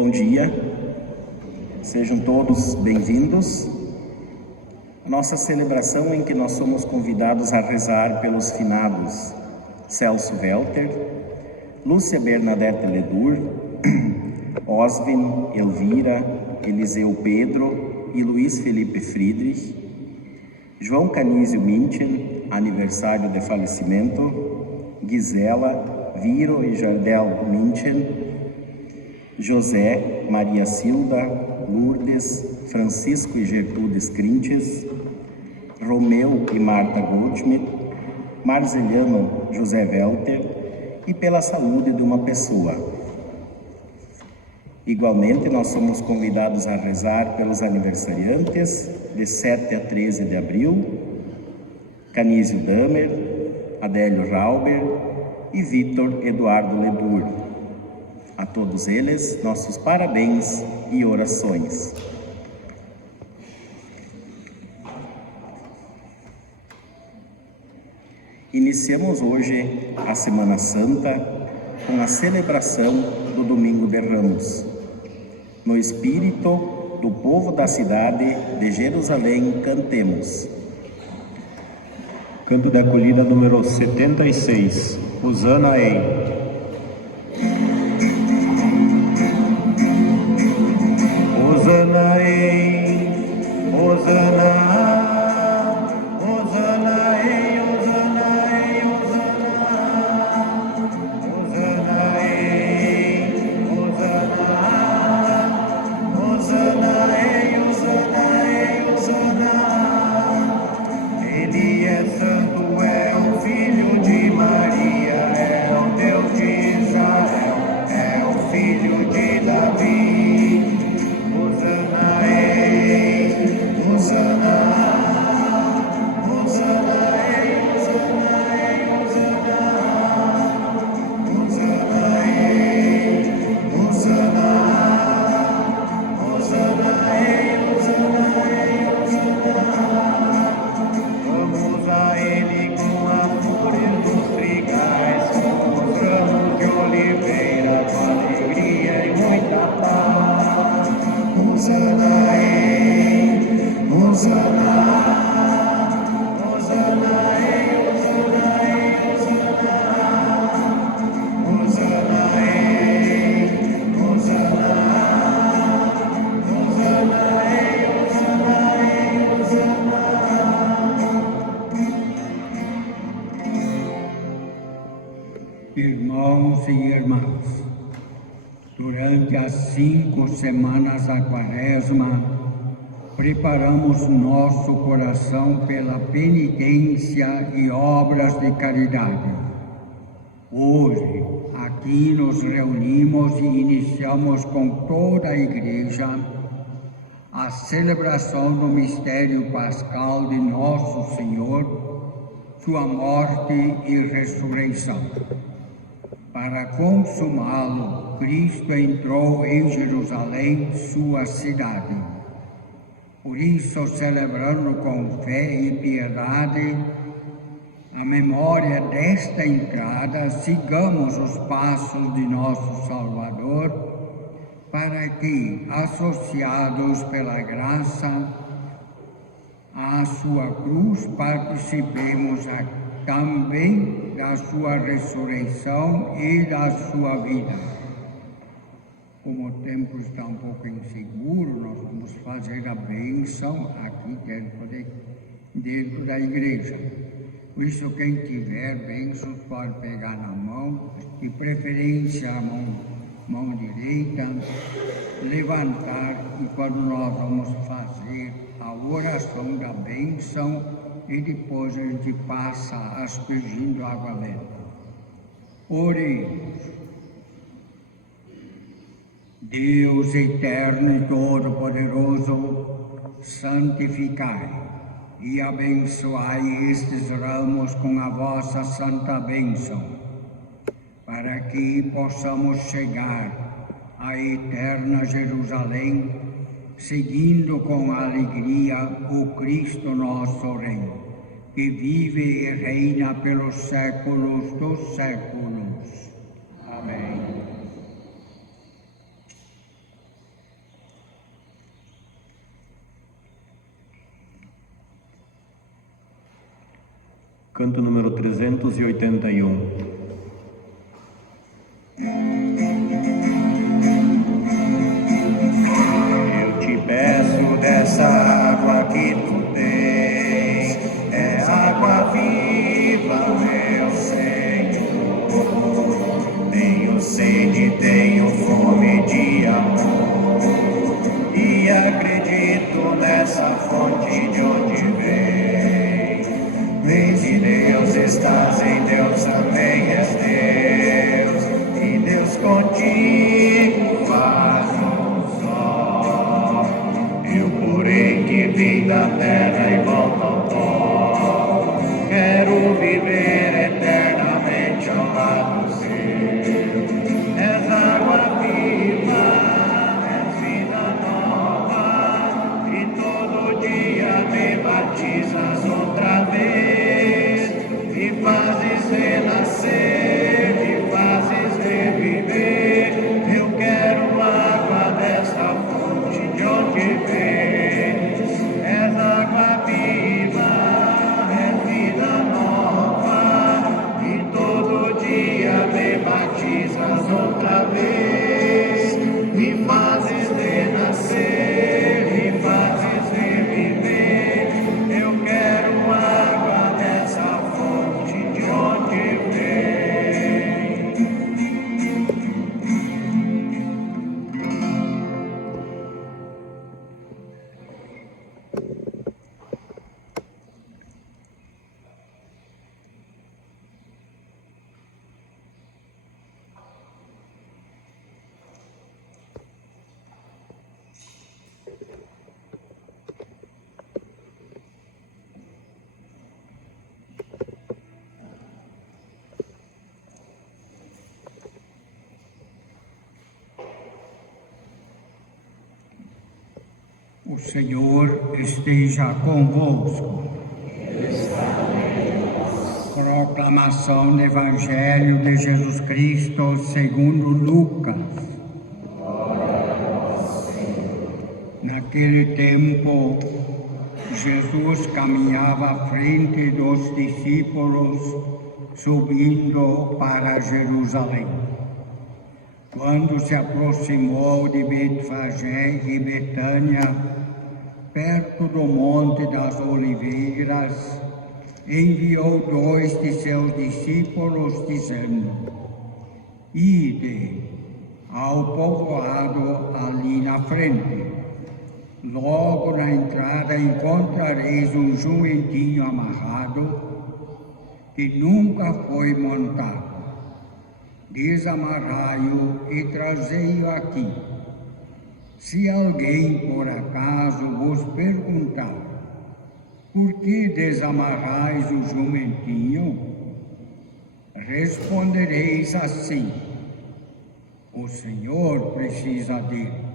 Bom dia, sejam todos bem-vindos à nossa celebração em que nós somos convidados a rezar pelos finados Celso Welter, Lúcia Bernadette Ledur, Oswin, Elvira, Eliseu Pedro e Luiz Felipe Friedrich, João Canísio Minchen, aniversário de falecimento, Gisela, Viro e Jardel Minchen, José, Maria Silda, Lourdes, Francisco e Gertrude Crintes, Romeu e Marta Goldschmidt, Marceliano José Welter e pela saúde de uma pessoa. Igualmente, nós somos convidados a rezar pelos aniversariantes de 7 a 13 de abril, Canísio Damer, Adélio Rauber e Vitor Eduardo Ledur. A todos eles, nossos parabéns e orações. Iniciamos hoje a Semana Santa com a celebração do Domingo de Ramos. No espírito do povo da cidade de Jerusalém, cantemos. Canto da acolhida número 76. Hosana ei. Hosana ei, Hosana, Hosana ei, Hosana ei, Hosana, Hosana ei, Hosana, Hosana ei, Hosana ei, Hosana. Ele é santo, é o filho de Maria, é o Deus de Israel, é o filho de Davi. Irmãos e irmãs, durante as 5 semanas da Quaresma, preparamos nosso coração pela penitência e obras de caridade. Hoje, aqui nos reunimos e iniciamos com toda a Igreja a celebração do mistério pascal de Nosso Senhor, sua morte e ressurreição. Para consumá-lo, Cristo entrou em Jerusalém, sua cidade. Por isso, celebrando com fé e piedade a memória desta entrada, sigamos os passos de nosso Salvador, para que, associados pela graça à sua cruz, participemos também da sua ressurreição e da sua vida. Como o tempo está um pouco inseguro, nós vamos fazer a bênção aqui dentro da igreja. Por isso, quem tiver bênçãos pode pegar na mão, de preferência a mão direita, levantar, e quando nós vamos fazer a oração da bênção, e depois a gente passa aspergindo água benta. Oremos. Deus eterno e todo-poderoso, santificai e abençoai estes ramos com a vossa santa bênção, para que possamos chegar à eterna Jerusalém, seguindo com alegria o Cristo nosso Rei, que vive e reina pelos séculos dos séculos. Amém. Canto número 381. Eu te peço dessa água que tu tens, é água viva, meu Senhor. Tenho sede, tenho fome de amor, e acredito nessa fonte de onde vem. Vens de Deus, estás em Deus, também és Deus, e Deus contigo faz um só. Eu, porém, que vim da terra e volto ao pó, quero viver eternamente ao lado seu. És água viva, és vida nova, e todo dia me batizas outra vez, e fazes renascer, e fazes reviver. Eu quero água desta fonte de onde vens. És água viva, és vida nova, e todo dia me batizas outra vez, e fazes renascer, e fazes reviver. Eu quero água dessa fonte de onde vem. O Senhor esteja convosco. Proclamação do Evangelho de Jesus Cristo segundo Lucas. Naquele tempo, Jesus caminhava à frente dos discípulos, subindo para Jerusalém. Quando se aproximou de Betfagé e Betânia, perto do Monte das Oliveiras, enviou 2 de seus discípulos, dizendo: Ide ao povoado ali na frente. Logo na entrada encontrareis um jumentinho amarrado, que nunca foi montado. Desamarrai-o e trazei-o aqui. Se alguém por acaso vos perguntar: por que desamarrais o jumentinho? Respondereis assim: o Senhor precisa dele.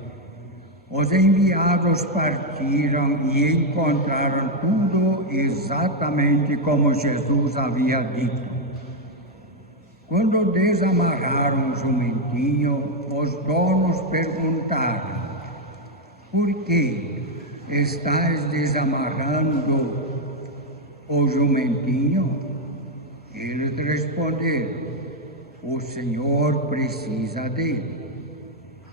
Os enviados partiram e encontraram tudo exatamente como Jesus havia dito. Quando desamarraram o jumentinho, os donos perguntaram: por que estáis desamarrando o jumentinho? Eles responderam: o Senhor precisa dele.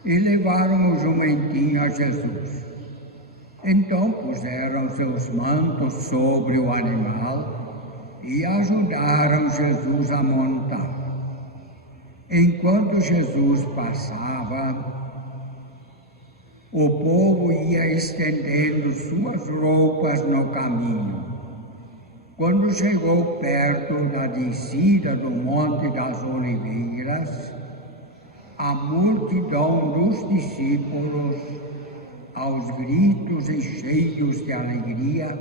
E levaram o jumentinho a Jesus. Então puseram seus mantos sobre o animal e ajudaram Jesus a montar. Enquanto Jesus passava, o povo ia estendendo suas roupas no caminho. Quando chegou perto da descida do Monte das Oliveiras, a multidão dos discípulos, aos gritos e cheios de alegria,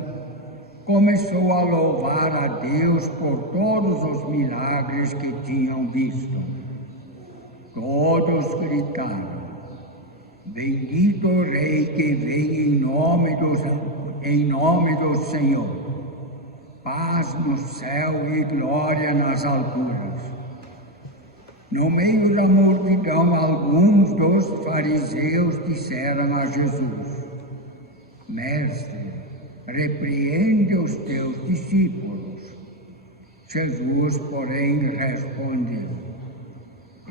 começou a louvar a Deus por todos os milagres que tinham visto. Todos gritaram: bendito o Rei que vem em nome do Senhor. Paz no céu e glória nas alturas. No meio da multidão, alguns dos fariseus disseram a Jesus: Mestre, repreende os teus discípulos. Jesus, porém, respondeu: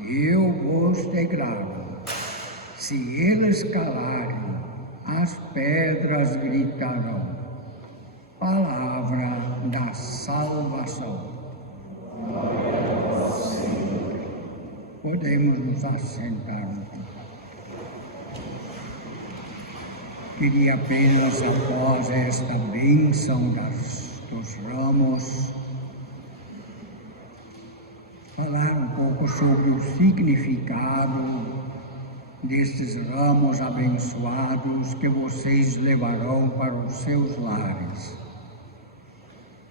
eu vos declaro, se eles calarem, as pedras gritarão. Palavra da salvação. Podemos nos assentar. Queria apenas, após esta bênção dos ramos, falar um pouco sobre o significado destes ramos abençoados que vocês levarão para os seus lares.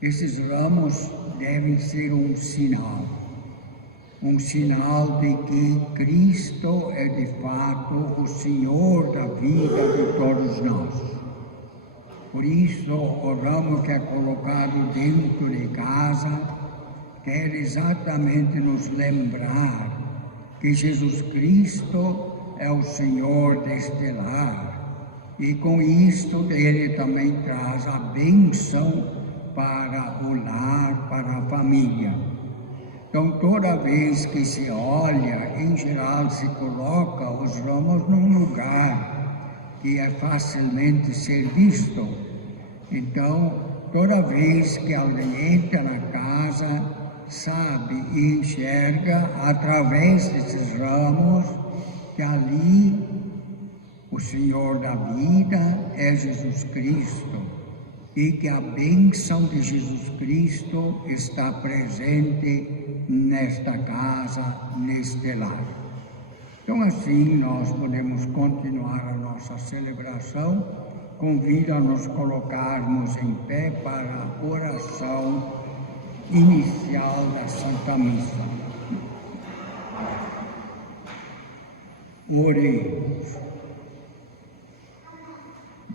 Esses ramos devem ser um sinal de que Cristo é de fato o Senhor da vida de todos nós. Por isso, o ramo que é colocado dentro de casa quer exatamente nos lembrar que Jesus Cristo é o Senhor deste lar, e com isto ele também traz a bênção para o lar, para a família. Então, toda vez que se olha, em geral se coloca os ramos num lugar que é facilmente ser visto. Então, toda vez que alguém entra na casa, sabe e enxerga através desses ramos que ali o Senhor da vida é Jesus Cristo e que a bênção de Jesus Cristo está presente nesta casa, neste lar. Então assim nós podemos continuar a nossa celebração. Convido a nos colocarmos em pé para a oração inicial da Santa Missa. Oremos.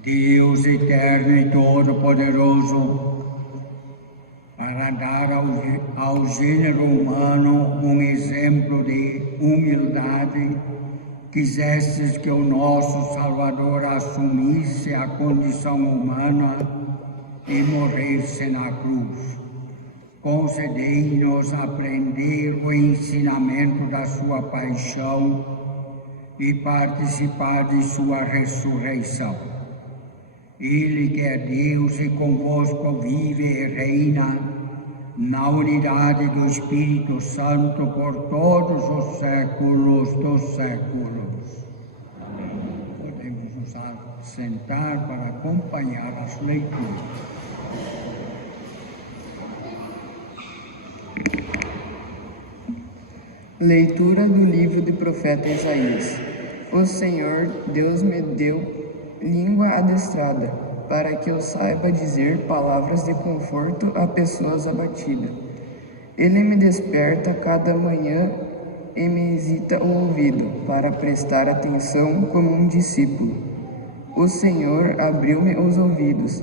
Deus eterno e todo-poderoso, para dar ao gênero humano um exemplo de humildade, quisestes que o nosso Salvador assumisse a condição humana e morresse na cruz. Concedei-nos aprender o ensinamento da sua paixão e participar de sua ressurreição. Ele que é Deus e convosco vive e reina na unidade do Espírito Santo por todos os séculos dos séculos. Podemos nos sentar para acompanhar as leituras. Leitura do livro do profeta Isaías. O Senhor Deus me deu língua adestrada, para que eu saiba dizer palavras de conforto a pessoas abatidas. Ele me desperta cada manhã e me excita o ouvido, para prestar atenção como um discípulo. O Senhor abriu-me os ouvidos.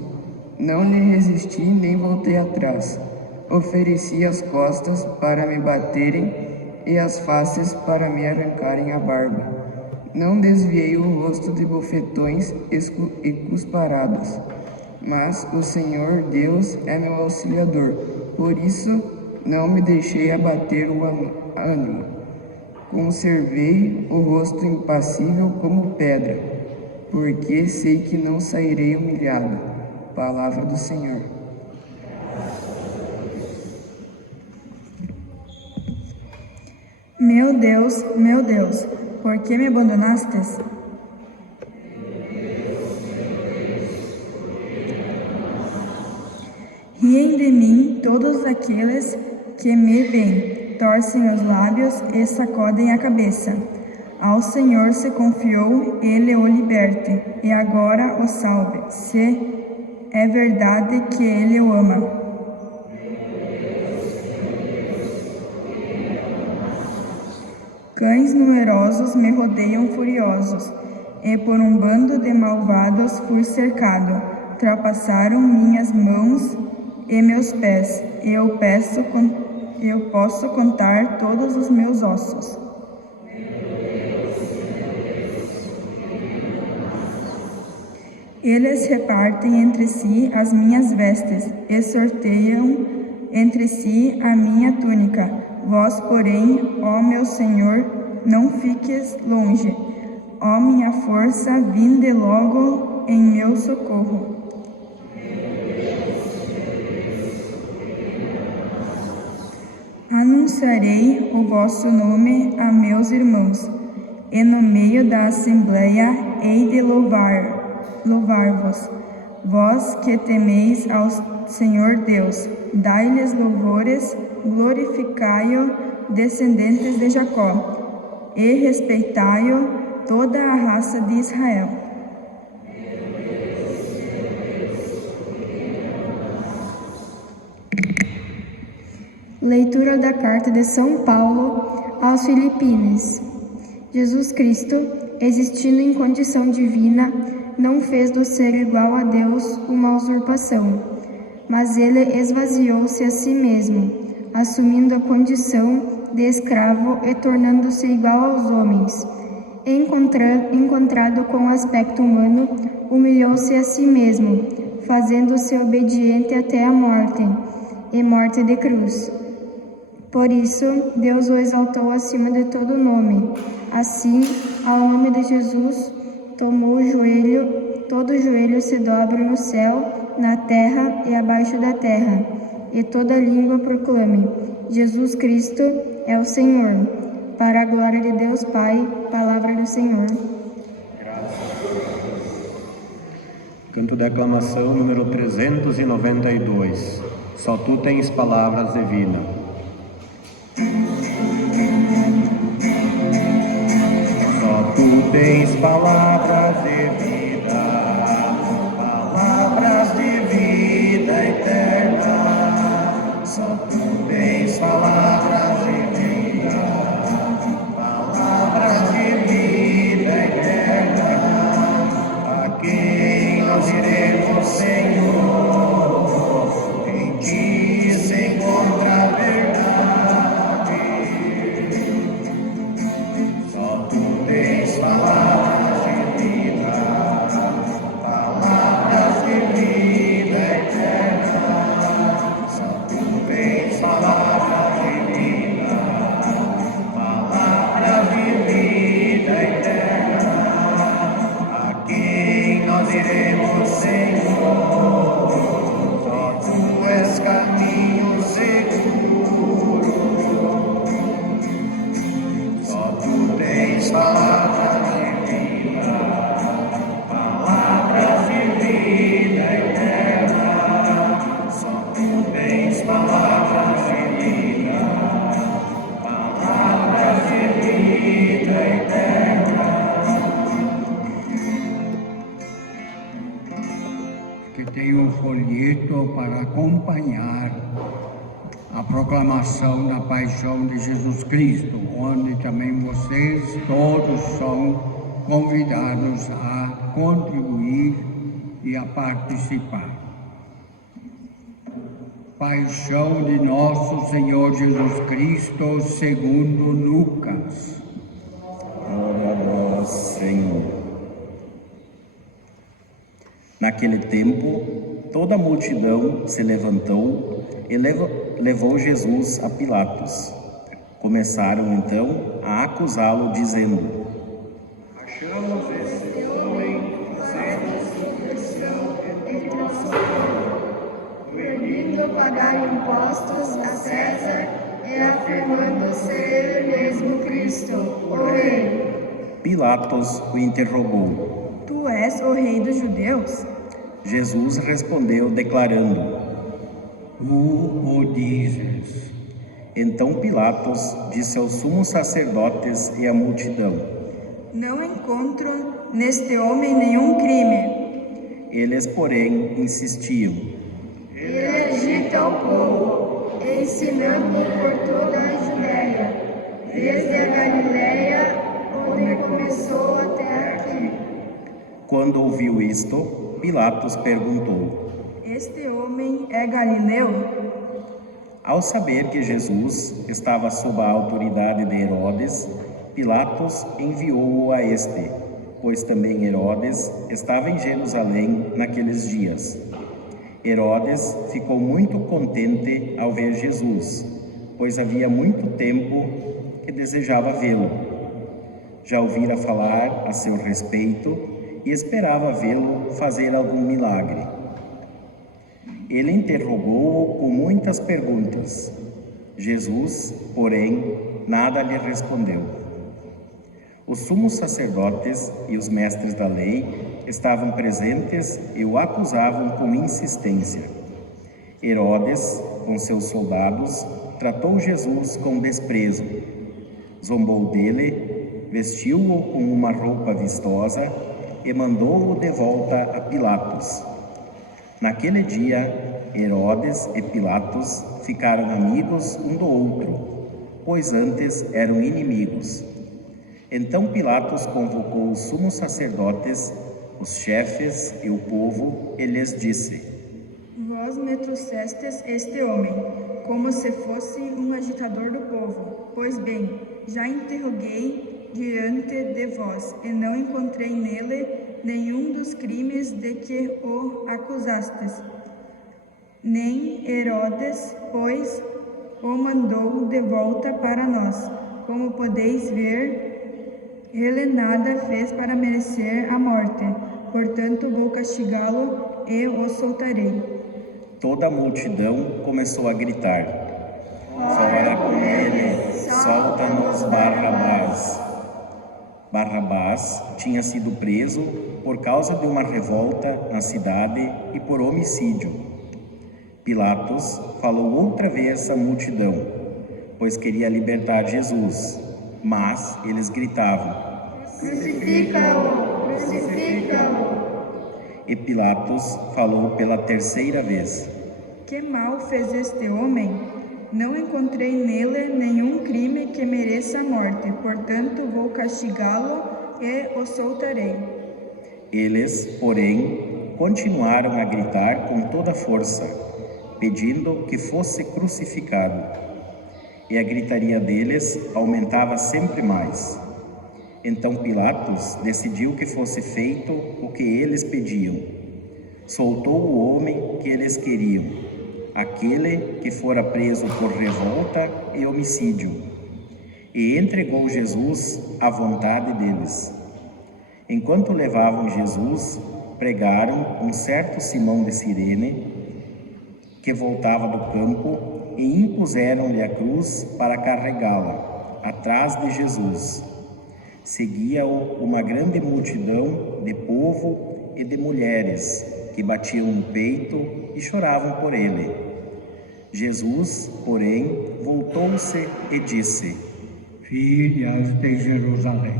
Não lhe resisti nem voltei atrás. Ofereci as costas para me baterem e as faces para me arrancarem a barba. Não desviei o rosto de bofetões e cusparadas, mas o Senhor Deus é meu auxiliador, por isso não me deixei abater o ânimo. Conservei o rosto impassível como pedra, porque sei que não sairei humilhado. Palavra do Senhor. Meu Deus, por que me abandonastes? Riem de mim todos aqueles que me veem, torcem os lábios e sacodem a cabeça. Ao Senhor se confiou, Ele o liberte, e agora o salve, se é verdade que Ele o ama. Cães numerosos me rodeiam furiosos, e por um bando de malvados fui cercado. Trapassaram minhas mãos e meus pés, e eu posso contar todos os meus ossos. Eles repartem entre si as minhas vestes, e sorteiam entre si a minha túnica. Vós, porém, ó meu Senhor, não fiques longe. Ó minha força, vinde logo em meu socorro. Anunciarei o vosso nome a meus irmãos, e no meio da assembleia hei de louvar-vos. Vós que temeis ao Senhor Deus, dai-lhes louvores, glorificai-o, descendentes de Jacó, e respeitai-o, toda a raça de Israel. Leitura da carta de São Paulo aos Filipenses. Jesus Cristo, existindo em condição divina, não fez do ser igual a Deus uma usurpação, mas ele esvaziou-se a si mesmo, assumindo a condição de escravo e tornando-se igual aos homens. Encontrado com aspecto humano, humilhou-se a si mesmo, fazendo-se obediente até a morte, e morte de cruz. Por isso, Deus o exaltou acima de todo nome. Assim, ao nome de Jesus, todo joelho se dobra no céu, na terra e abaixo da terra, e toda língua proclame: Jesus Cristo é o Senhor. Para a glória de Deus Pai, palavra do Senhor. Canto de aclamação número 392. Só tu tens palavras de vida. Só tu tens palavras de vida, palavras de vida eterna. Só tu tens palavras de vida, palavras de vida eterna. A quem nós iremos, Senhor? Em ti se encontra a verdade. Só tu tens palavras de vida, palavras de vida eterna. Só tu tens palavras de vida, palavras de vida eterna. A quem nós iremos, Senhor? Só tu és caminho seguro. Só tu tens palavras de vida, palavras de vida eterna. Só tu tens palavras de vida, palavras de vida eterna. Que tem um folheto para acompanhar a proclamação da paixão de Jesus Cristo, onde também vocês todos são convidados a contribuir e a participar. Paixão de nosso Senhor Jesus Cristo, segundo Lucas. Glória a vós, Senhor. Naquele tempo, toda a multidão se levantou e levou Jesus a Pilatos. Começaram então a acusá-lo, dizendo: Achamos esse homem fazendo subversão entre nosso povo, proibindo pagar impostos a César e afirmando ser ele mesmo Cristo, o Rei. Pilatos o interrogou. Tu és o rei dos judeus? Jesus respondeu, declarando: Tu o dizes. Então Pilatos disse aos sumos sacerdotes e à multidão: Não encontro neste homem nenhum crime. Eles, porém, insistiam: Ele agita o povo, ensinando por toda a Judéia, desde a Galileia, onde começou até aqui. Quando ouviu isto, Pilatos perguntou: Este homem é galileu? Ao saber que Jesus estava sob a autoridade de Herodes, Pilatos enviou-o a este, pois também Herodes estava em Jerusalém naqueles dias. Herodes ficou muito contente ao ver Jesus, pois havia muito tempo que desejava vê-lo. Já ouvira falar a seu respeito e esperava vê-lo fazer algum milagre. Ele interrogou-o com muitas perguntas. Jesus, porém, nada lhe respondeu. Os sumos sacerdotes e os mestres da lei estavam presentes e o acusavam com insistência. Herodes, com seus soldados, tratou Jesus com desprezo. Zombou dele, vestiu-o com uma roupa vistosa e mandou-o de volta a Pilatos. Naquele dia, Herodes e Pilatos ficaram amigos um do outro, pois antes eram inimigos. Então Pilatos convocou os sumos sacerdotes, os chefes e o povo, e lhes disse: Vós me trouxestes este homem, como se fosse um agitador do povo. Pois bem, já interroguei diante de vós, e não encontrei nele nenhum dos crimes de que o acusastes. Nem Herodes, pois, o mandou de volta para nós. Como podeis ver, ele nada fez para merecer a morte. Portanto, vou castigá-lo e o soltarei. Toda a multidão começou a gritar: Fora com ele, solta-nos Barrabás. Barrabás tinha sido preso por causa de uma revolta na cidade e por homicídio. Pilatos falou outra vez à multidão, pois queria libertar Jesus, mas eles gritavam: Crucifica-o! Crucifica-o! E Pilatos falou pela terceira vez: Que mal fez este homem? Não encontrei nele nenhum crime que mereça a morte. Portanto, vou castigá-lo e o soltarei. Eles, porém, continuaram a gritar com toda força, pedindo que fosse crucificado. E a gritaria deles aumentava sempre mais. Então Pilatos decidiu que fosse feito o que eles pediam. Soltou o homem que eles queriam, aquele que fora preso por revolta e homicídio, e entregou Jesus à vontade deles. Enquanto levavam Jesus, pregaram um certo Simão de Cirene, que voltava do campo, e impuseram-lhe a cruz para carregá-la, atrás de Jesus. Seguia-o uma grande multidão de povo e de mulheres, que batiam no peito e choravam por ele. Jesus, porém, voltou-se e disse: Filhas de Jerusalém,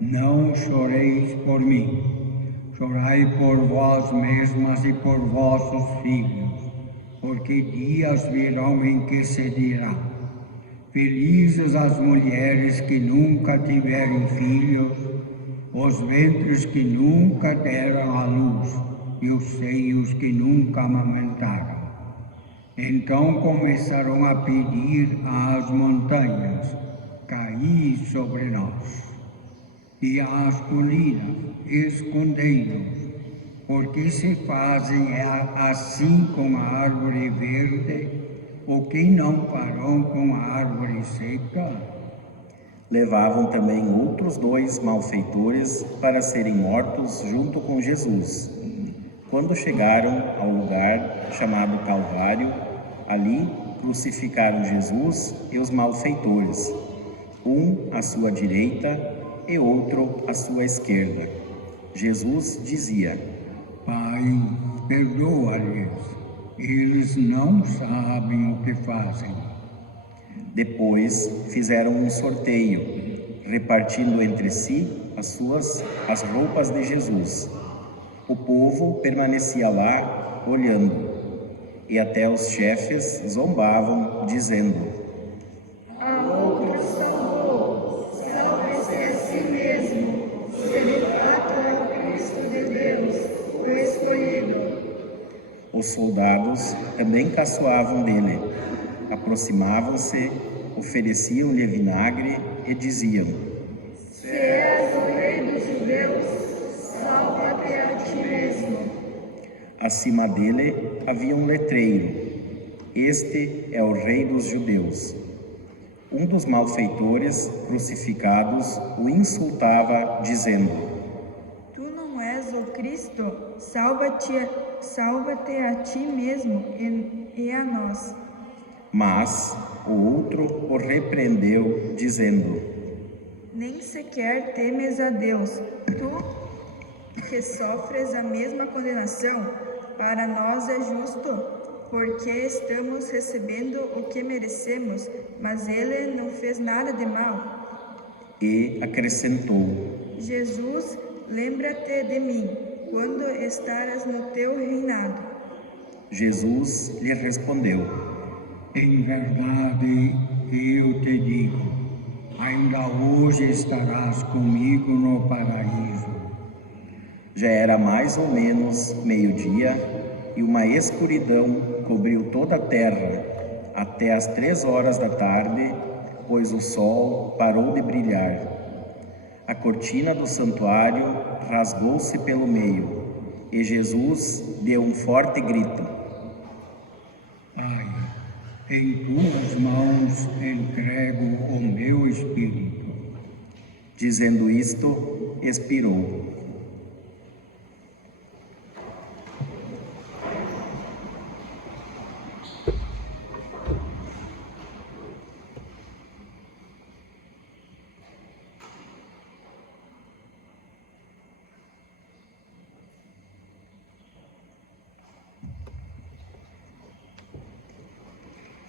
não choreis por mim, chorai por vós mesmas e por vossos filhos, porque dias virão em que se dirá: felizes as mulheres que nunca tiveram filhos, os ventres que nunca deram à luz e os seios que nunca amamentaram. Então começarão a pedir às montanhas: caí sobre nós, e às colinas: escondei-nos, porque se fazem assim com a árvore verde, ou que não farão com a árvore seca? Levavam também outros 2 malfeitores para serem mortos junto com Jesus. Quando chegaram ao lugar chamado Calvário, ali crucificaram Jesus e os malfeitores, um à sua direita e outro à sua esquerda. Jesus dizia: Pai, perdoa-lhes, eles não sabem o que fazem. Depois fizeram um sorteio, repartindo entre si as roupas de Jesus. O povo permanecia lá, olhando, e até os chefes zombavam, dizendo: A outro salvou, salve-se a si mesmo, se de fato é o Cristo de Deus, o escolhido. Os soldados também caçoavam dele, aproximavam-se, ofereciam-lhe vinagre e diziam: Se és o rei dos judeus, salva-te a ti mesmo. Acima dele havia um letreiro: Este é o Rei dos Judeus. Um dos malfeitores crucificados o insultava, dizendo: Tu não és o Cristo? Salva-te a ti mesmo e a nós. Mas o outro o repreendeu, dizendo: Nem sequer temes a Deus, tu que sofres a mesma condenação. Para nós é justo, porque estamos recebendo o que merecemos, mas ele não fez nada de mal. E acrescentou: Jesus, lembra-te de mim, quando estares no teu reinado. Jesus lhe respondeu: Em verdade, eu te digo, ainda hoje estarás comigo no paraíso. Já era mais ou menos meio-dia, e uma escuridão cobriu toda a terra até às 3 horas da tarde, pois o sol parou de brilhar. A cortina do santuário rasgou-se pelo meio, e Jesus deu um forte grito: Pai, em tuas mãos entrego o meu espírito. Dizendo isto, expirou.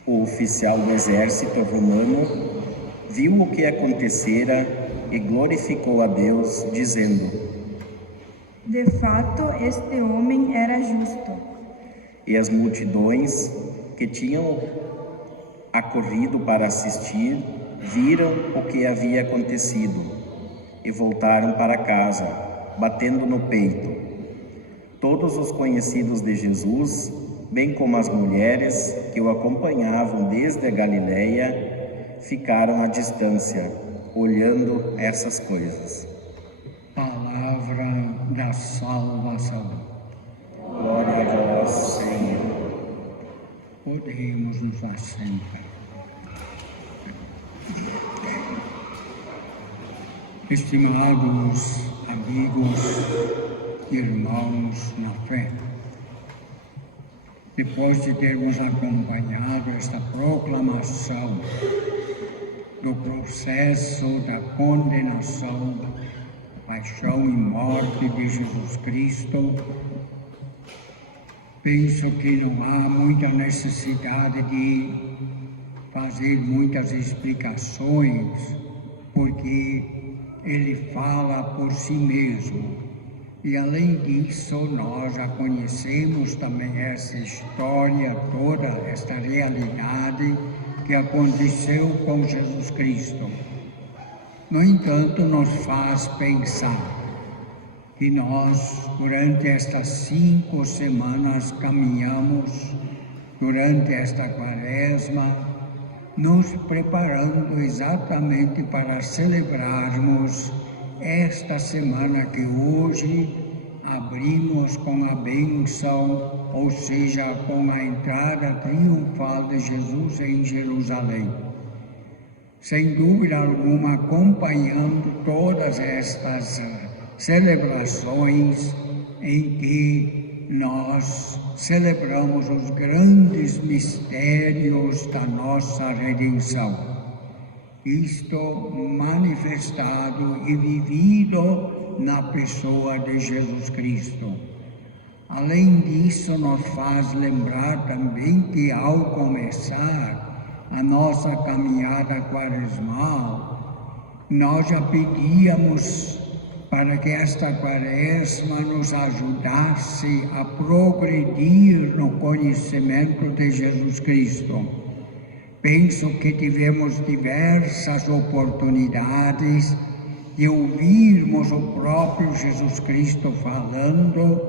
O oficial do exército romano viu o que acontecera e glorificou a Deus, dizendo: De fato, este homem era justo. E as multidões que tinham acorrido para assistir viram o que havia acontecido e voltaram para casa, batendo no peito. Todos os conhecidos de Jesus, bem como as mulheres que o acompanhavam desde a Galileia, ficaram à distância, olhando essas coisas. Palavra da salvação. Glória a vós, Senhor. Podemos nos assentar. Estimados amigos, irmãos na fé, depois de termos acompanhado esta proclamação do processo da condenação, paixão e morte de Jesus Cristo, penso que não há muita necessidade de fazer muitas explicações, porque ele fala por si mesmo. E além disso, nós já conhecemos também essa história toda, esta realidade que aconteceu com Jesus Cristo. No entanto, nos faz pensar que nós, durante estas 5 semanas, caminhamos, durante esta quaresma, nos preparando exatamente para celebrarmos esta semana que hoje abrimos com a bênção, ou seja, com a entrada triunfal de Jesus em Jerusalém. Sem dúvida alguma, acompanhando todas estas celebrações em que nós celebramos os grandes mistérios da nossa redenção. Isto manifestado e vivido na pessoa de Jesus Cristo. Além disso, nos faz lembrar também que ao começar a nossa caminhada quaresmal, nós já pedíamos para que esta quaresma nos ajudasse a progredir no conhecimento de Jesus Cristo. Penso que tivemos diversas oportunidades de ouvirmos o próprio Jesus Cristo falando,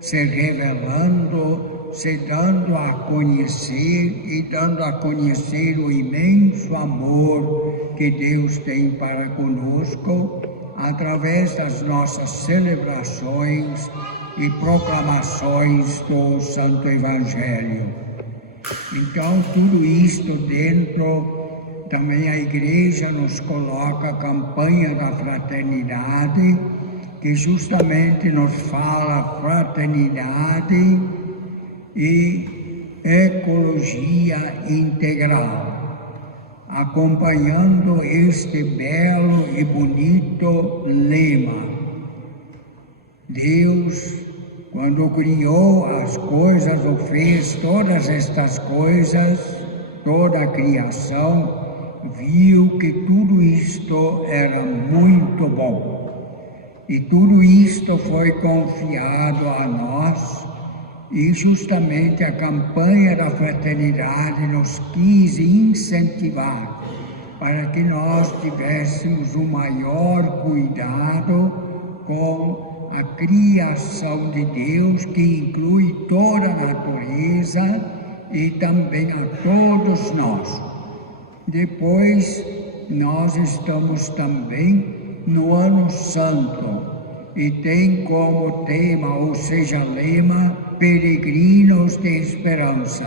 se revelando, se dando a conhecer e dando a conhecer o imenso amor que Deus tem para conosco através das nossas celebrações e proclamações do Santo Evangelho. Então, tudo isto dentro, também a Igreja nos coloca a campanha da fraternidade, que justamente nos fala fraternidade e ecologia integral, acompanhando este belo e bonito lema. Deus, quando criou as coisas, ou fez todas estas coisas, toda a criação, viu que tudo isto era muito bom. E tudo isto foi confiado a nós, e justamente a campanha da fraternidade nos quis incentivar para que nós tivéssemos o maior cuidado com a criação de Deus, que inclui toda a natureza e também a todos nós. Depois, nós estamos também no Ano Santo e tem como tema, ou seja, lema, peregrinos de esperança.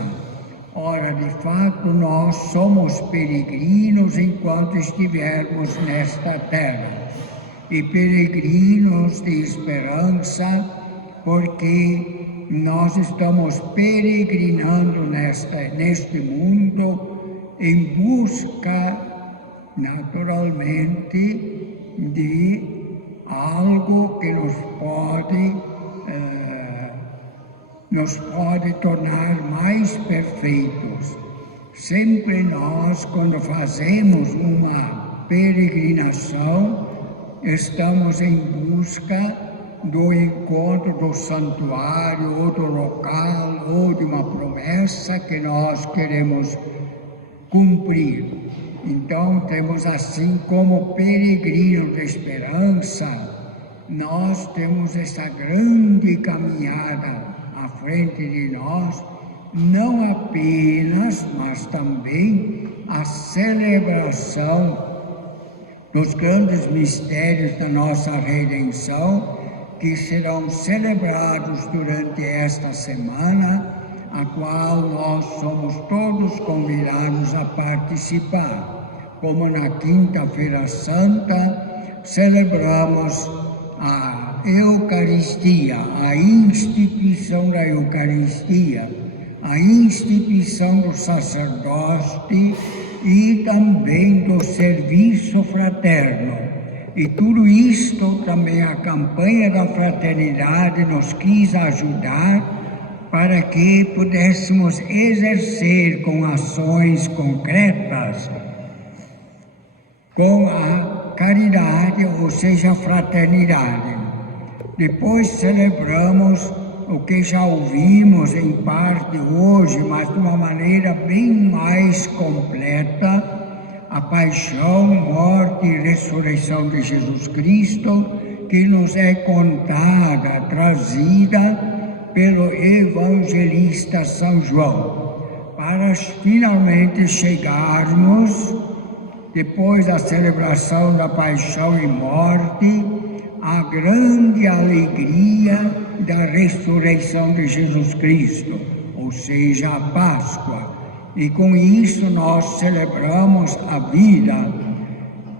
Ora, de fato, nós somos peregrinos enquanto estivermos nesta terra. E peregrinos de esperança, porque nós estamos peregrinando neste mundo em busca, naturalmente, de algo que nos pode tornar mais perfeitos. Sempre nós, quando fazemos uma peregrinação, estamos em busca do encontro do santuário, ou do local, ou de uma promessa que nós queremos cumprir. Então, temos assim, como peregrinos de esperança, nós temos essa grande caminhada à frente de nós, não apenas, mas também a celebração dos grandes mistérios da nossa redenção, que serão celebrados durante esta semana, a qual nós somos todos convidados a participar. Como na Quinta-feira Santa, celebramos a Eucaristia, a instituição da Eucaristia, a instituição do sacerdote e também do serviço fraterno. E tudo isto também a campanha da fraternidade nos quis ajudar para que pudéssemos exercer com ações concretas, com a caridade, ou seja, a fraternidade. Depois celebramos o que já ouvimos em parte hoje, mas de uma maneira bem mais completa, a paixão, morte e ressurreição de Jesus Cristo, que nos é contada, trazida pelo evangelista São João, para finalmente chegarmos, depois da celebração da paixão e morte, à grande alegria da ressurreição de Jesus Cristo, ou seja, a Páscoa. E com isso nós celebramos a vida.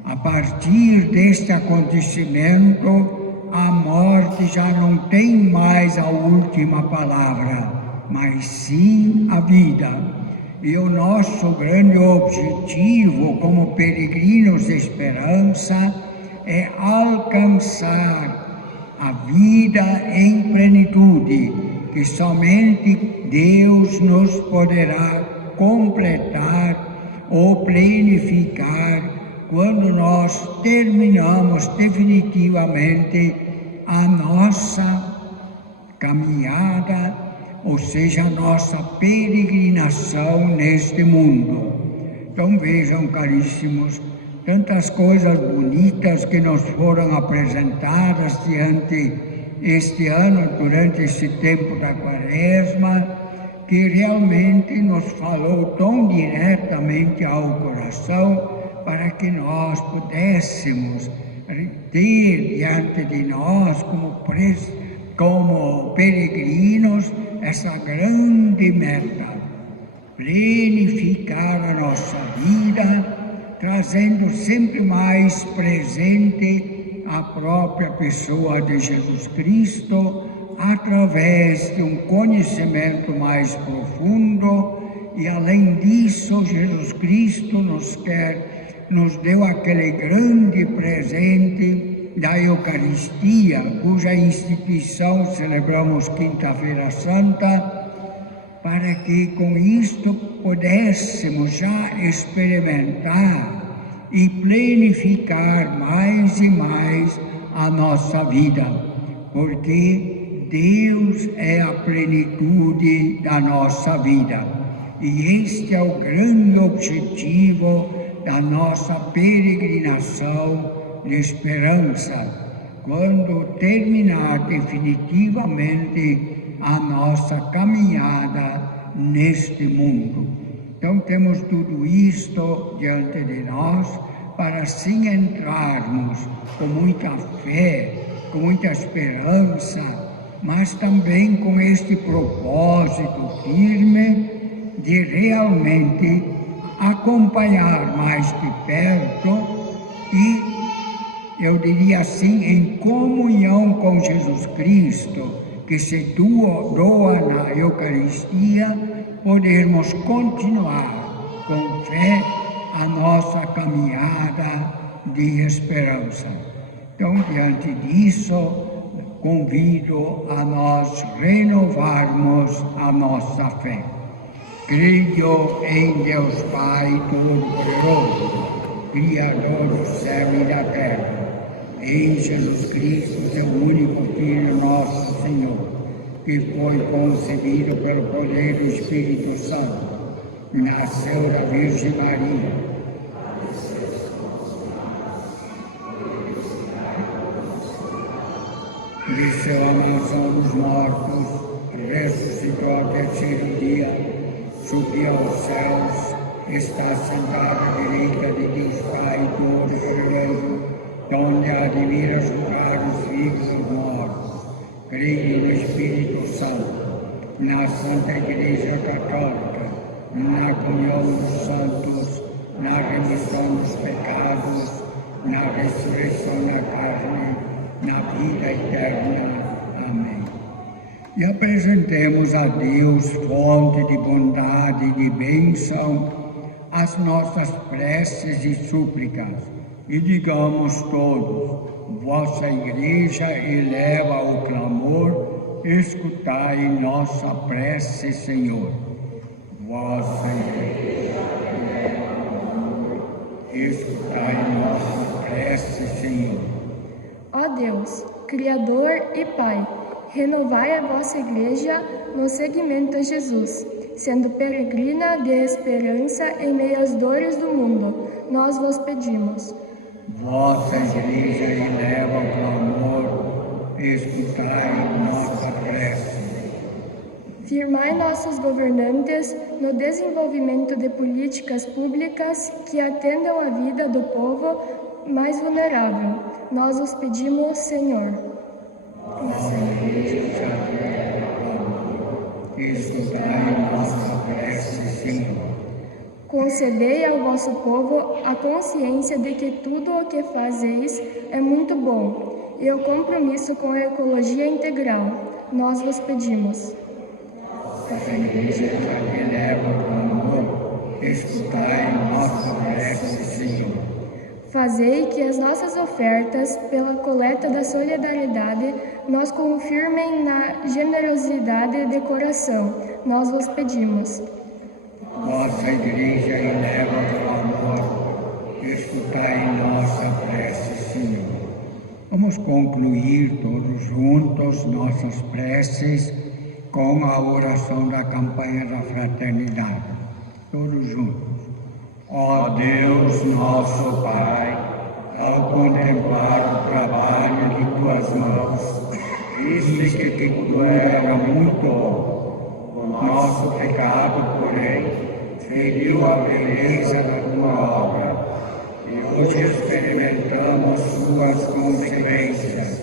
A partir deste acontecimento, a morte já não tem mais a última palavra, mas sim a vida. E o nosso grande objetivo como peregrinos de esperança é alcançar a vida em plenitude, que somente Deus nos poderá completar ou plenificar quando nós terminamos definitivamente a nossa caminhada, ou seja, a nossa peregrinação neste mundo. Então vejam, caríssimos, tantas coisas bonitas que nos foram apresentadas diante este ano, durante este tempo da Quaresma, que realmente nos falou tão diretamente ao coração, para que nós pudéssemos ter diante de nós como peregrinos essa grande meta, planificar a nossa vida, trazendo sempre mais presente a própria pessoa de Jesus Cristo, através de um conhecimento mais profundo. E além disso, Jesus Cristo nos deu aquele grande presente da Eucaristia, cuja instituição celebramos Quinta-feira Santa, para que com isto pudéssemos já experimentar e planificar mais e mais a nossa vida, porque Deus é a plenitude da nossa vida. E este é o grande objetivo da nossa peregrinação de esperança, quando terminar definitivamente a nossa caminhada neste mundo. Então temos tudo isto diante de nós para assim entrarmos com muita fé, com muita esperança, mas também com este propósito firme de realmente acompanhar mais de perto e, eu diria assim, em comunhão com Jesus Cristo, que se doa na Eucaristia, podermos continuar com fé a nossa caminhada de esperança. Então, diante disso, convido a nós renovarmos a nossa fé. Creio em Deus Pai Todo-Poderoso, Criador do céu e da terra, em Jesus Cristo, seu único Filho, nosso Senhor, que foi concebido pelo poder do Espírito Santo, nasceu da Virgem Maria, desceu à mansão dos mortos, ressuscitou ao terceiro dia, subiu aos céus, está sentado à direita de Deus Pai Todo-Poderoso, onde há de vir a julgar os vivos e os mortos. Creio no Espírito Santo, na Santa Igreja Católica, na comunhão dos santos, na remissão dos pecados, na ressurreição da carne, na vida eterna. Amém. E apresentemos a Deus, fonte de bondade e de bênção, as nossas preces e súplicas. E digamos todos: vossa Igreja eleva o clamor, escutai nossa prece, Senhor. Vossa Igreja eleva o clamor, escutai nossa prece, Senhor. Ó Deus, Criador e Pai, renovai a vossa Igreja no seguimento a Jesus, sendo peregrina de esperança em meio às dores do mundo. Nós vos pedimos. Vossa Igreja eleva o clamor, escutai nossa prece. Firmai nossos governantes no desenvolvimento de políticas públicas que atendam à vida do povo mais vulnerável. Nós os pedimos, Senhor. Vossa Igreja eleva o clamor, escutai nossa prece, Senhor. Concedei ao vosso povo a consciência de que tudo o que fazeis é muito bom e o compromisso com a ecologia integral. Nós vos pedimos. Vossa Igreja eleva o clamor, escutai nossa prece, Senhor. Fazei que as nossas ofertas, pela coleta da solidariedade, nos confirmem na generosidade de coração. Nós vos pedimos. Vossa Igreja eleva o clamor, escutai nossa prece, Senhor. Vamos concluir todos juntos nossas preces com a oração da campanha da fraternidade. Todos juntos. Ó Deus, nosso Pai, ao contemplar o trabalho de tuas mãos, viste que tudo era muito bom. O nosso pecado, porém, feriu a beleza da tua obra, e hoje experimentamos suas consequências.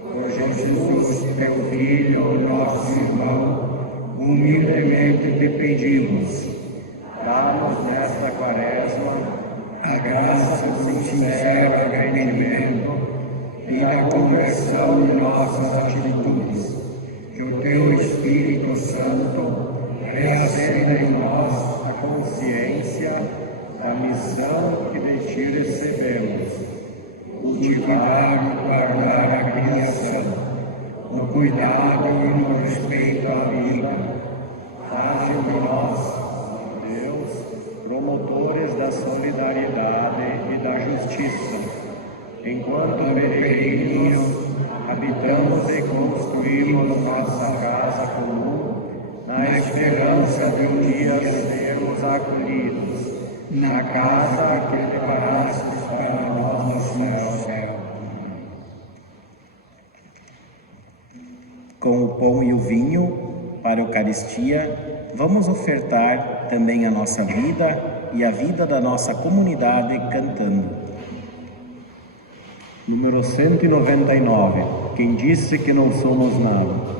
Por Jesus, teu Filho, nosso irmão, humildemente te pedimos. Dá-nos nesta quaresma A graça do sincero arrependimento e da conversão de nossas atitudes. Que o teu Espírito Santo reacenda em nós a consciência da missão que de ti recebemos. cultivar e guardar a criação, no cuidado e no respeito à vida. Faze de nós, Deus, promotores da solidariedade e da justiça, enquanto peregrinos habitamos e construímos nossa casa comum, na esperança de um dia sermos acolhidos na casa que preparastes para nós no céu. Com o pão e o vinho para a Eucaristia, vamos ofertar também a nossa vida e a vida da nossa comunidade cantando. Número 199. Quem disse que não somos nada?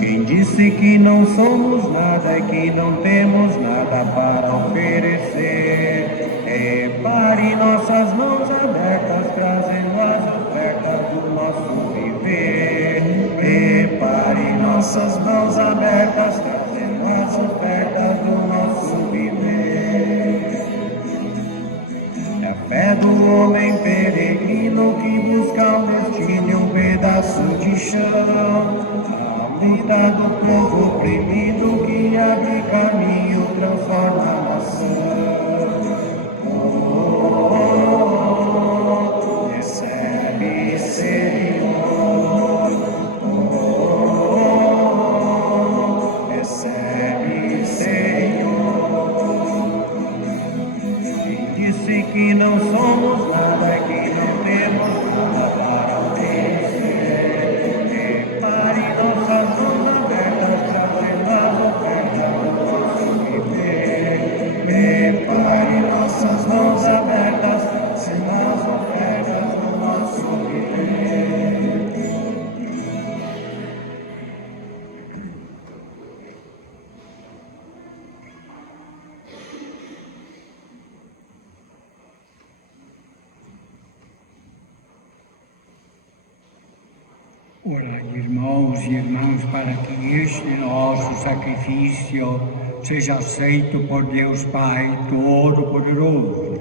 Quem disse que não somos nada e que não temos nada para oferecer? Repare nossas mãos abertas, trazendo as ofertas do nosso viver. Repare nossas mãos abertas, trazendo as ofertas do nosso viver. É a fé do homem peregrino que busca um destino e um pedaço de chão. A luta do povo oprimido que abre caminho, transforma a nação. Recebe, Senhor. Recebe, Senhor. Quem disse que não somos nada, que não temos nada para oferecer? Repare nossas mãos abertas, trazendo as ofertas do nosso viver. Repare nossas mãos abertas, trazendo as ofertas do nosso viver. Orai, irmãos e irmãs, para que este nosso sacrifício seja aceito por Deus Pai Todo-Poderoso.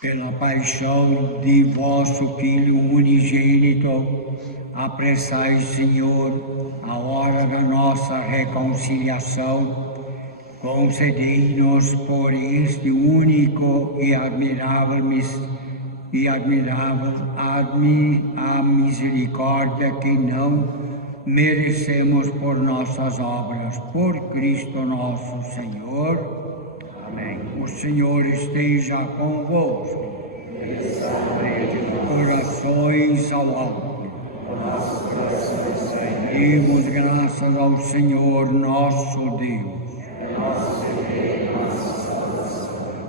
Pela paixão de vosso Filho unigênito, apressai, Senhor, a hora da nossa reconciliação. Concedei-nos por este único e admirável a misericórdia que não merecemos por nossas obras. Por Cristo nosso Senhor. Amém. O Senhor esteja convosco. Orações ao alto. Demos graças ao Senhor nosso Deus.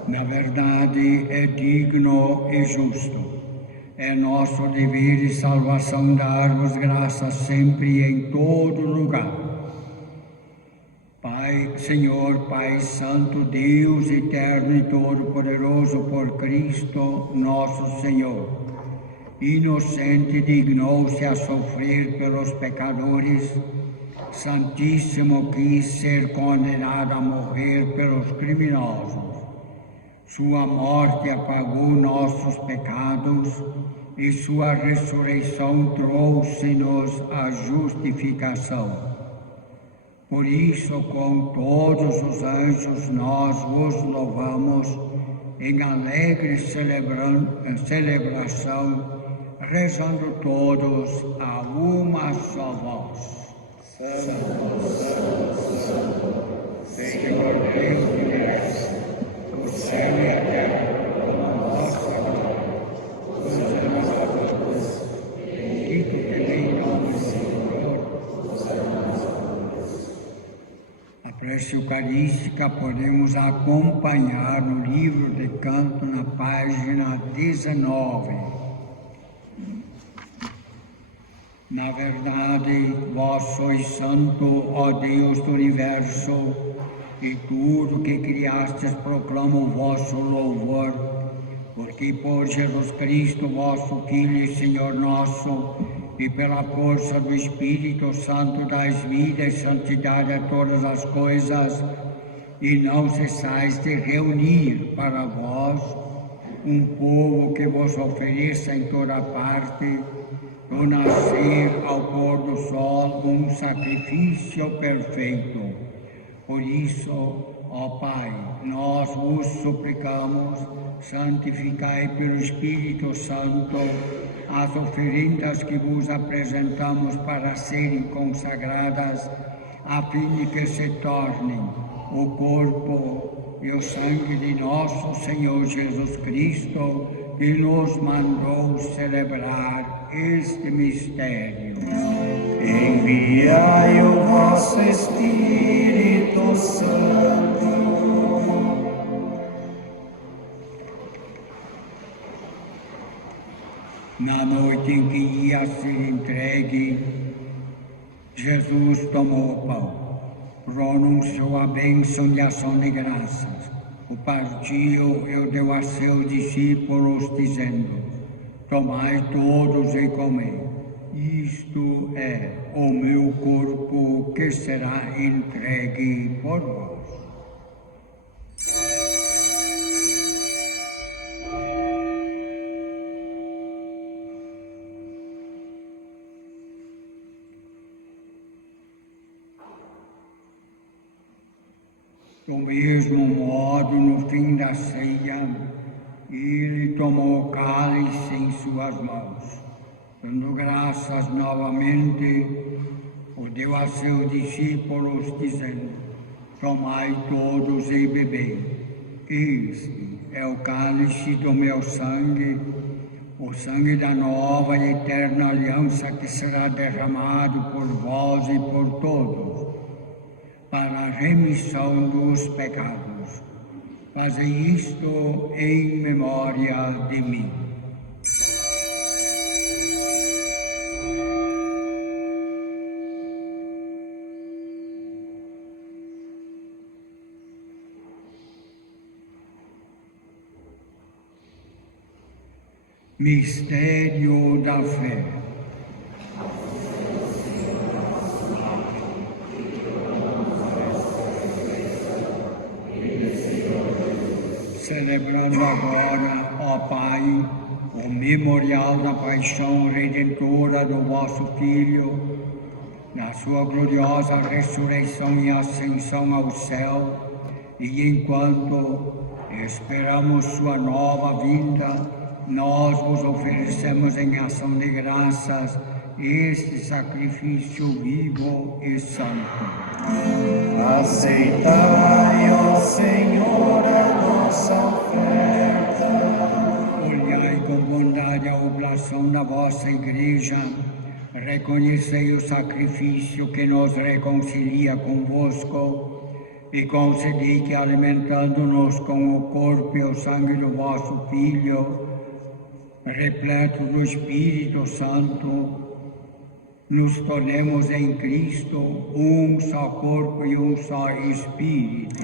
Na verdade, é digno e justo. É nosso dever e salvação dar-vos graças sempre e em todo lugar. Pai, Senhor, Pai Santo, Deus eterno e todo-poderoso, por Cristo nosso Senhor, inocente dignou-se a sofrer pelos pecadores, Santíssimo quis ser condenado a morrer pelos criminosos. Sua morte apagou nossos pecados e sua ressurreição trouxe-nos a justificação. Por isso, com todos os anjos, nós vos louvamos em alegre celebração, rezando todos a uma só voz. Santo, Santo, Santo, Senhor Deus do universo, o céu e a terra, a nossa música podemos acompanhar no livro de canto na página 19. Na verdade, vós sois santo, ó Deus do universo, e tudo que criastes proclama o vosso louvor, porque por Jesus Cristo, vosso Filho e Senhor nosso, e pela força do Espírito Santo dais vida e santidade a todas as coisas, e não cessais de reunir para vós um povo que vos ofereça em toda parte, do nascer ao pôr do sol, um sacrifício perfeito. Por isso, ó Pai, nós vos suplicamos, santificai pelo Espírito Santo as oferendas que vos apresentamos para serem consagradas, a fim de que se tornem o corpo e o sangue de nosso Senhor Jesus Cristo, que nos mandou celebrar este mistério. Enviai o vosso Espírito Santo. Na noite em que ia ser entregue, Jesus tomou o pão, pronunciou a bênção de ação de graças, o partiu e o deu a seus discípulos, dizendo: tomai todos e comei. Isto é o meu corpo que será entregue por vós. Do mesmo modo, no fim da ceia, ele tomou o cálice em suas mãos, dando graças novamente, o deu a seus discípulos, dizendo: tomai todos e bebei. Este é o cálice do meu sangue, o sangue da nova e eterna aliança, que será derramado por vós e por todos, para a remissão dos pecados. Fazei isto em memória de mim. Mistério da fé. Celebrando agora, ó Pai, o memorial da paixão redentora do vosso Filho, na sua gloriosa ressurreição e ascensão ao céu, e enquanto esperamos sua nova vinda, nós vos oferecemos em ação de graças este sacrifício vivo e santo. Aceitai, ó Senhor, a nossa oferta. Olhai com bondade a oblação da vossa Igreja, reconhecei o sacrifício que nos reconcilia convosco, e concedei que, alimentando-nos com o corpo e o sangue do vosso Filho, repleto do Espírito Santo, nos tornemos em Cristo um só corpo e um só Espírito.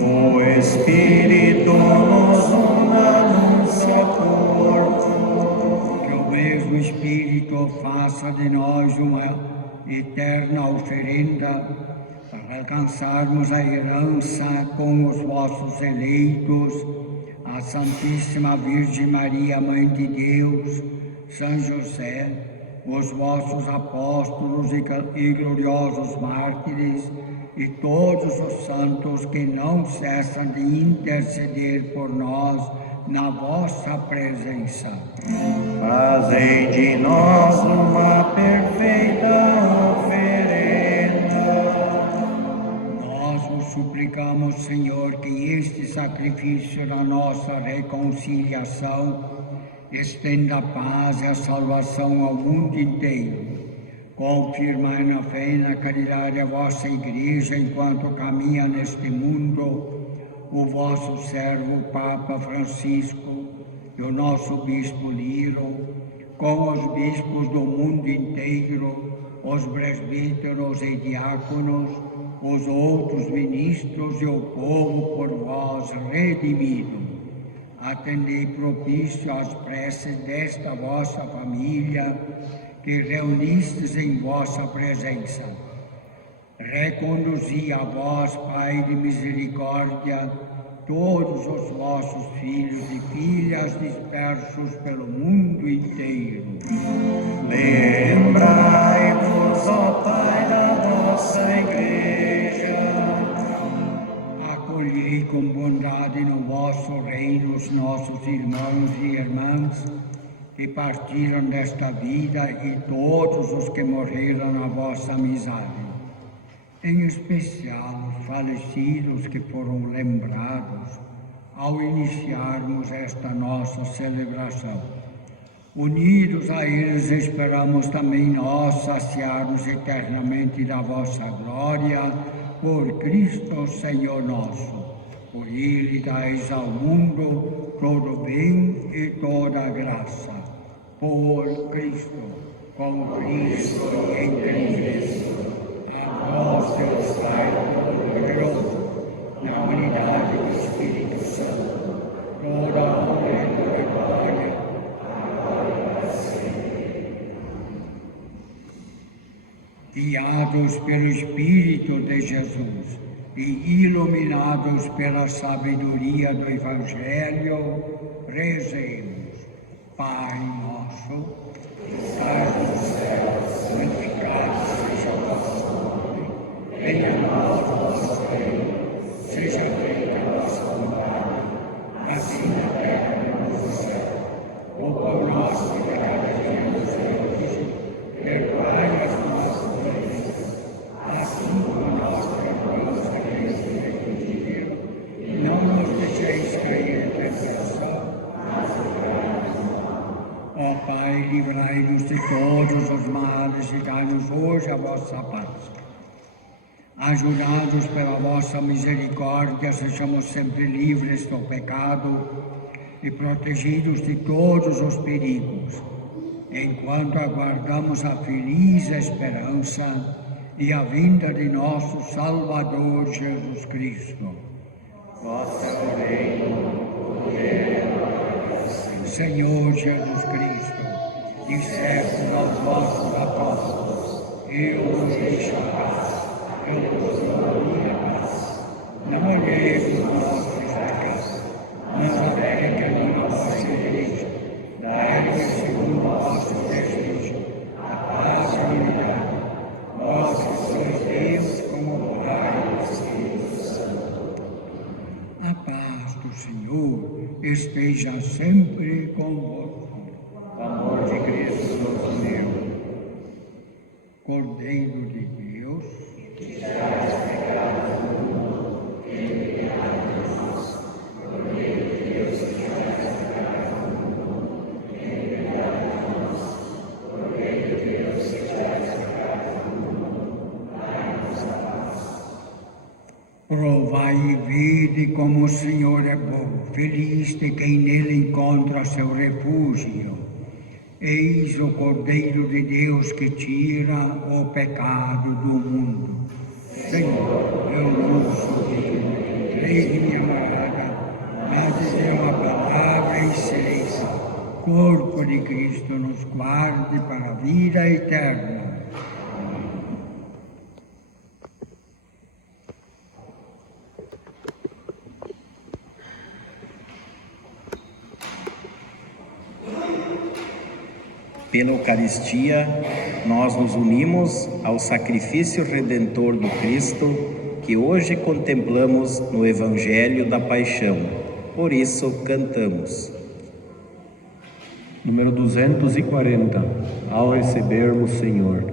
O Espírito nos una num só corpo. Que o mesmo Espírito faça de nós uma eterna oferenda para alcançarmos a herança com os vossos eleitos, a Santíssima Virgem Maria, Mãe de Deus, São José, os vossos apóstolos e gloriosos mártires, e todos os santos que não cessam de interceder por nós na vossa presença. Fazei de nós uma perfeita oferenda. Nós vos suplicamos, Senhor, que este sacrifício da nossa reconciliação estenda a paz e a salvação ao mundo inteiro. Confirmai na fé e na caridade a vossa Igreja enquanto caminha neste mundo o vosso servo Papa Francisco e o nosso Bispo Liro, com os bispos do mundo inteiro, os presbíteros e diáconos, os outros ministros e o povo por vós redimido. Atendei propício às preces desta vossa família que reunistes em vossa presença. Reconduzi a vós, Pai de misericórdia, todos os vossos filhos e filhas dispersos pelo mundo inteiro. Lembrai-vos, ó Pai, da vossa Igreja. Acolhei com bondade no vosso reino os nossos irmãos e irmãs que partiram desta vida e todos os que morreram na vossa amizade. Em especial os falecidos que foram lembrados ao iniciarmos esta nossa celebração. Unidos a eles, esperamos também nós saciar-nos eternamente da vossa glória, por Cristo Senhor nosso. Por Ele dais ao mundo todo bem e toda graça. Por Cristo, com Cristo e em Cristo. A vós, Deus Pai Todo-Poderoso, na unidade do Espírito Santo, toda a honra e glória, guiados pelo Espírito de Jesus e iluminados pela sabedoria do Evangelho, rezemos. Pai nosso, que estás no céu, santificado seja o vosso nome. Venha a nós o vosso reino, seja feita a vossa vontade, assim na terra como no céu. O pão nosso de cada dia nos dai hoje, perdoai as nossas ofensas, assim como nós perdoamos a quem nos tem ofendido, e não nos deixeis cair em tentação. Ó Pai, livrai-nos de todos os males e dai-nos hoje a vossa paz. Ajudados pela vossa misericórdia, sejamos sempre livres do pecado e protegidos de todos os perigos, enquanto aguardamos a feliz esperança e a vinda de nosso Salvador Jesus Cristo. Vosso é o reino, o poder, Senhor Jesus Cristo, disseste aos vossos apóstolos, eu vos deixo a paz, eu vos dou a minha paz. Não olheis os nossos pecados, mas apeguem na nossa igreja. Dai-lhes segundo o vosso desígnio, a paz e a unidade. Vós que sois Deus como Pai e Espírito Santo. A paz do Senhor esteja sempre convosco. o amor de Cristo nos uniu. Cordeiro de Deus, provai e vede como o Senhor é bom, feliz de quem nele encontra seu refúgio. Eis o Cordeiro de Deus que tira o pecado do mundo. Senhor, eu não sou digno de entrar em minha morada, mas dizer uma palavra e serei salvo. Corpo de Cristo nos guarde para a vida eterna. Pela Eucaristia, nós nos unimos ao sacrifício redentor do Cristo que hoje contemplamos no Evangelho da Paixão. Por isso, cantamos. Número 240. Ao recebermos Senhor.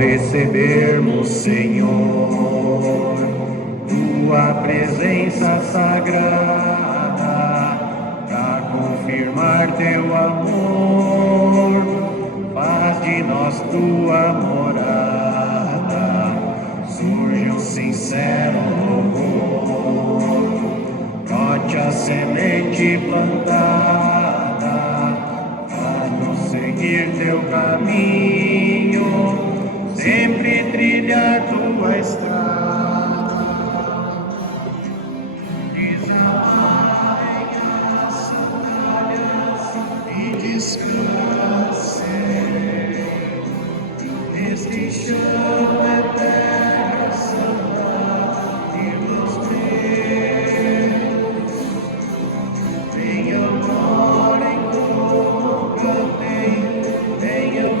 recebermos, Senhor, tua presença sagrada, para confirmar teu amor, faz de nós tua morada, surge um sincero louvor, brote a semente plantada, faz-nos seguir teu caminho, sempre trilhar tua estrada. Desamai as sandálias e descanse neste chão é terra santa de Deus Deus. Venham, orem como cantem, venham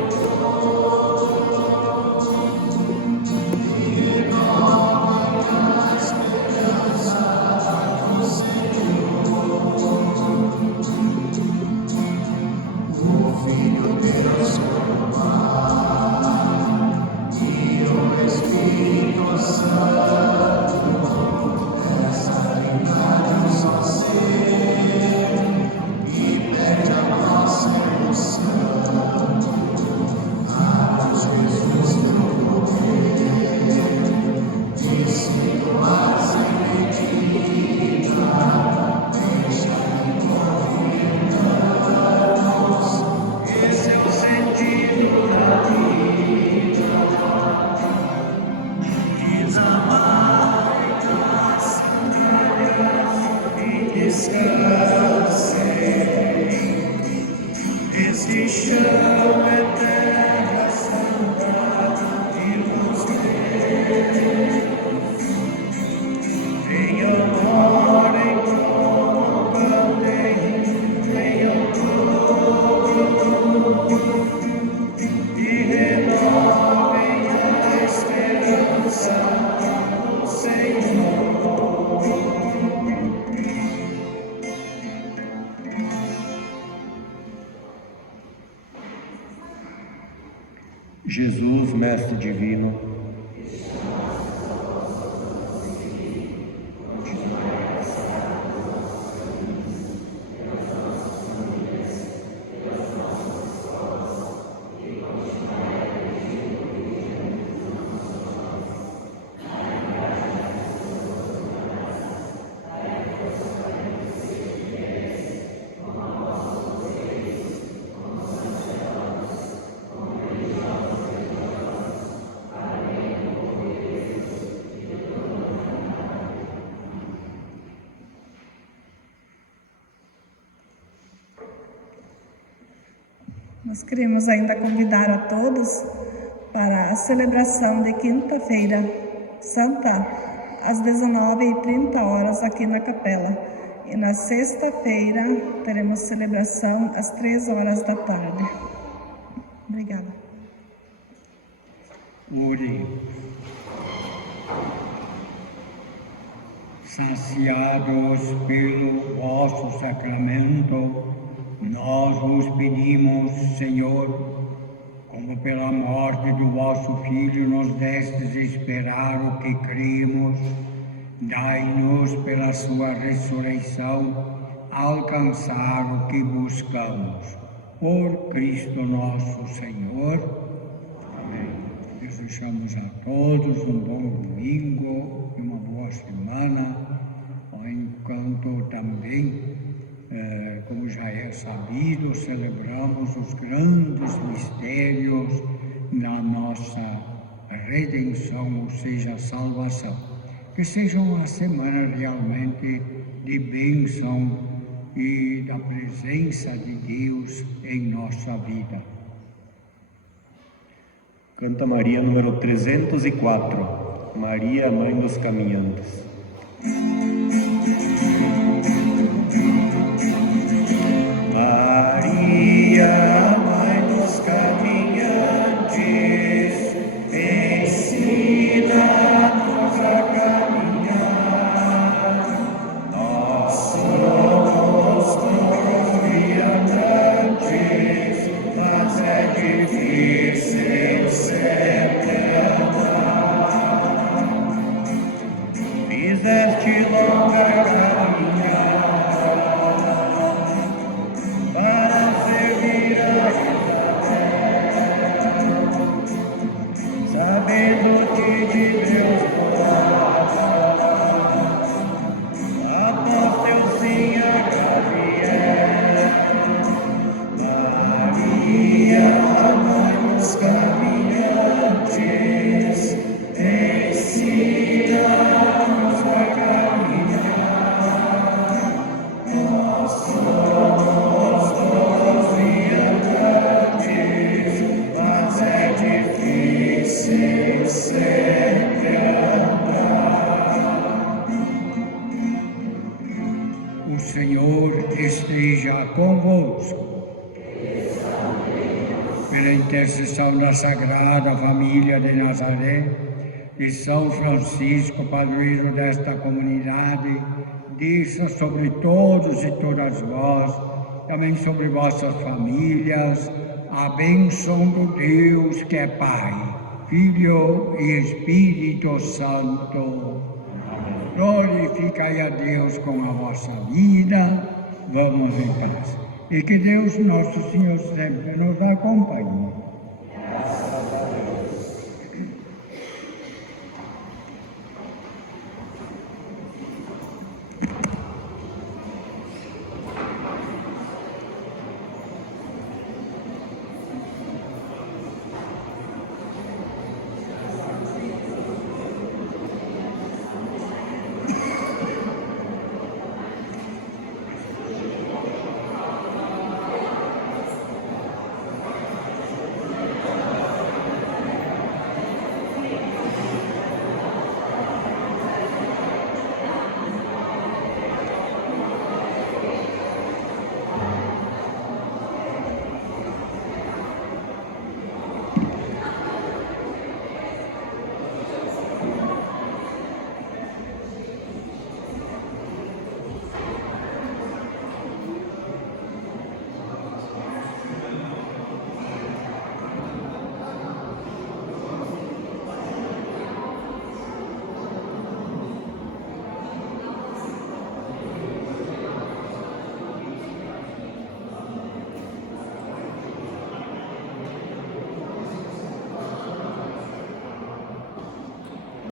este chão é terra santa de Deus Deus. Venham, orem, como cantem, venham e renovem a esperança no Senhor. Jesus, Mestre Divino, Nós queremos ainda convidar a todos para a celebração de quinta-feira santa, às 19h30 aqui na capela. E na sexta-feira teremos celebração às 3h da tarde. Obrigada. Ore. Saciados pelo vosso sacramento, nós nos pedimos, Senhor, como pela morte do vosso Filho nos destes esperar o que cremos, dai-nos pela sua ressurreição alcançar o que buscamos. Por Cristo nosso Senhor. Amém. Desejamos a todos um bom domingo e uma boa semana, enquanto também, como já é sabido, celebramos os grandes mistérios da nossa redenção, ou seja, salvação. Que seja uma semana realmente de bênção e da presença de Deus em nossa vida. Canta Maria número 304, Maria, Mãe dos Caminhantes. Maria, Mãe dos caminhantes, ensina-nos a caminhar. Nós somos todos viajantes, mas é difícil ser trazendo-te de Deus após teu sim Gabriel. Maria, mãe dos caminhantes, ensina-nos a caminhar. Nós somos todos viajantes, mas é difícil sempre andar. O Senhor esteja convosco. Pela intercessão da Sagrada Família de Nazaré, de São Francisco, padroeiro desta comunidade, desça sobre todos e todas vós, também sobre vossas famílias, a bênção do Deus que é Pai, Filho e Espírito Santo. Glorificai a Deus com a vossa vida. Vamos em paz. E que Deus, nosso Senhor, sempre nos acompanhe.